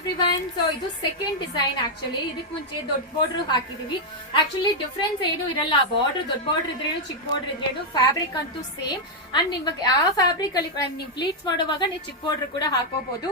Everyone. So ಇದು second design. Actually ಇದಕ್ ಮುಂಚೆ ದೊಡ್ಡ ಬಾರ್ಡರ್ ಹಾಕಿದೀವಿ. ಆಕ್ಚುಲಿ ಡಿಫ್ರೆನ್ಸ್ ಏನು ಇರಲ್ಲ. ಬಾರ್ಡರ್ ದೊಡ್ಡ ಬಾರ್ಡರ್ ಇದ್ರೇನು ಚಿಕ್ಕ ಬಾರ್ಡರ್ ಇದ್ರೇನು ಫ್ಯಾಬ್ರಿಕ್ ಅಂತೂ ಸೇಮ್. ಅಂಡ್ ನಿಮಗೆ ಆ ಫ್ಯಾಬ್ರಿಕ್ ಅಲ್ಲಿ ನೀವು ಪ್ಲೀಟ್ಸ್ ಮಾಡುವಾಗ ನೀವು ಚಿಕ್ಕ ಬಾರ್ಡರ್ ಕೂಡ ಹಾಕೋಬಹುದು.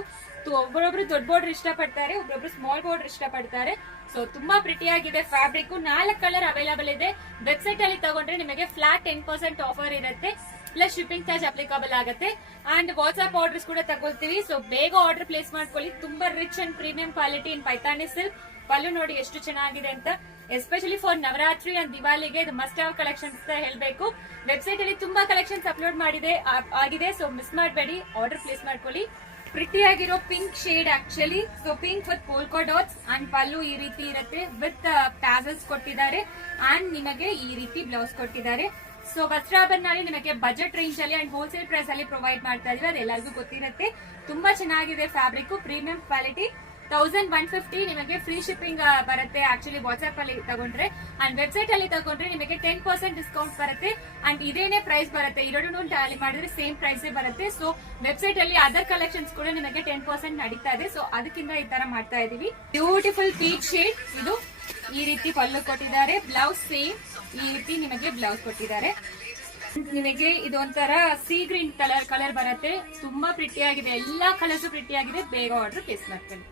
ಒಬ್ಬರೊಬ್ರು ದೊಡ್ಡ ಬಾರ್ಡರ್ ಇಷ್ಟಪಡ್ತಾರೆ, ಒಬ್ಬರೊಬ್ರು ಸ್ಮಾಲ್ ಬಾರ್ಡರ್ ಇಷ್ಟಪಡ್ತಾರೆ. ಸೊ ತುಂಬಾ ಪ್ರಿಟಿ ಆಗಿದೆ ಫ್ಯಾಬ್ರಿಕ್. 4 ಕಲರ್ ಅವೈಲೇಬಲ್ ಇದೆ. ವೆಬ್ಸೈಟ್ ಅಲ್ಲಿ ತಗೊಂಡ್ರೆ ನಿಮಗೆ ಫ್ಲಾಟ್ 10% ಆಫರ್ ಇರುತ್ತೆ, ಪ್ಲಸ್ ಶಿಪ್ಪಿಂಗ್ ಚಾರ್ಜ್ ಅಪ್ಲಿಕಬಲ್ ಆಗುತ್ತೆ. ಅಂಡ್ ವಾಟ್ಸ್ಆಪ್ ಆರ್ಡರ್ಸ್ ಕೂಡ ತಗೊಳ್ತೀವಿ. ಸೊ ಬೇಗ ಆರ್ಡರ್ ಪ್ಲೇಸ್ ಮಾಡ್ಕೊಳ್ಳಿ. ತುಂಬಾ rich and premium quality in Paithani silk. Pallu ನೋಡಿ ಎಷ್ಟು ಚೆನ್ನಾಗಿದೆ ಅಂತ. ಎಸ್ಪೆಷಲಿ ಫಾರ್ ನವರಾತ್ರಿ ಅಂಡ್ ದಿವಾಲಿಗೆ ಇದು ಮಸ್ಟ್ ಹ್ಯಾವ್ ಕಲೆಕ್ಷನ್ಸ್ ಅಂತ ಹೇಳ್ಬೇಕು. ವೆಬ್ಸೈಟ್ ಅಲ್ಲಿ ತುಂಬಾ ಕಲೆಕ್ಷನ್ಸ್ ಅಪ್ಲೋಡ್ ಆಗಿದೆ. ಸೊ ಮಿಸ್ ಮಾಡಬೇಡಿ, ಆರ್ಡರ್ ಪ್ಲೇಸ್ ಮಾಡ್ಕೊಳ್ಳಿ. ಪ್ರಿಟಿ ಆಗಿರೋ pink shade actually. So pink with polka dots and pallu ಈ ರೀತಿ ಇರುತ್ತೆ ವಿತ್ ಟ್ಯಾಸಲ್ಸ್ ಕೊಟ್ಟಿದ್ದಾರೆ. ಅಂಡ್ ನಿಮಗೆ ಈ ರೀತಿ ಬ್ಲೌಸ್ ಕೊಟ್ಟಿದ್ದಾರೆ. ಸೊ ವಸ್ತ್ರಾಭರಣದಲ್ಲಿ ನಿಮಗೆ ಬಜೆಟ್ ರೇಂಜ್ ಅಲ್ಲಿ ಅಂಡ್ ಹೋಲ್ಸೇಲ್ ಪ್ರೈಸ್ ಅಲ್ಲಿ ಪ್ರೊವೈಡ್ ಮಾಡ್ತಾ ಇದೀವಿ. ಅದೆಲ್ಲರಿಗೂ ಗೊತ್ತಿರುತ್ತೆ. ತುಂಬಾ ಚೆನ್ನಾಗಿದೆ ಫ್ಯಾಬ್ರಿಕ್, ಪ್ರೀಮಿಯಂ ಕ್ವಾಲಿಟಿ. 1150 ನಿಮಗೆ ಫ್ರೀ ಶಿಪ್ಪಿಂಗ್ ಬರುತ್ತೆ ಆಕ್ಚುಲಿ ವಾಟ್ಸ್ಆಪ್ ಅಲ್ಲಿ ತಗೊಂಡ್ರೆ. ಅಂಡ್ ವೆಬ್ಸೈಟ್ ಅಲ್ಲಿ ತಗೊಂಡ್ರೆ ನಿಮಗೆ 10% ಡಿಸ್ಕೌಂಟ್ ಬರುತ್ತೆ. ಅಂಡ್ ಇದೇನೇ ಪ್ರೈಸ್ ಬರುತ್ತೆ, ಎರಡನ್ನೂ ಟ್ಯಾಲಿ ಮಾಡಿದ್ರೆ ಸೇಮ್ ಪ್ರೈಸ್ ಬರುತ್ತೆ. ಸೊ ವೆಬ್ಸೈಟ್ ಅಲ್ಲಿ ಅದರ್ ಕಲೆಕ್ಷನ್ಸ್ ಕೂಡ ನಿಮಗೆ 10% ನಡೀತಾ ಇದೆ. ಸೊ ಅದಕ್ಕಿಂತ ಈ ತರ ಮಾಡ್ತಾ ಇದೀವಿ. ಬ್ಯೂಟಿಫುಲ್ ಪೀಚ್ ಶೇಡ್ ಇದು. ಈ ರೀತಿ ಪಲ್ಲು ಕೊಟ್ಟಿದ್ದಾರೆ. ಬ್ಲೌಸ್ ಸೇಮ್ ಈ ರೀತಿ ನಿಮಗೆ ಬ್ಲೌಸ್ ಕೊಟ್ಟಿದ್ದಾರೆ. ನಿಮಗೆ ಇದೊಂಥರ ಸೀ ಗ್ರೀನ್ ಕಲರ್ ಬರುತ್ತೆ. ತುಂಬಾ ಪ್ರಿಟಿ ಆಗಿದೆ. ಎಲ್ಲಾ ಕಲರ್ಸ್ ಪ್ರಿಟಿ ಆಗಿದೆ. ಬೇಗ ಆರ್ಡರ್ ಪ್ಲೇಸ್ ಮಾಡ್ಕೊಳ್ಳಿ.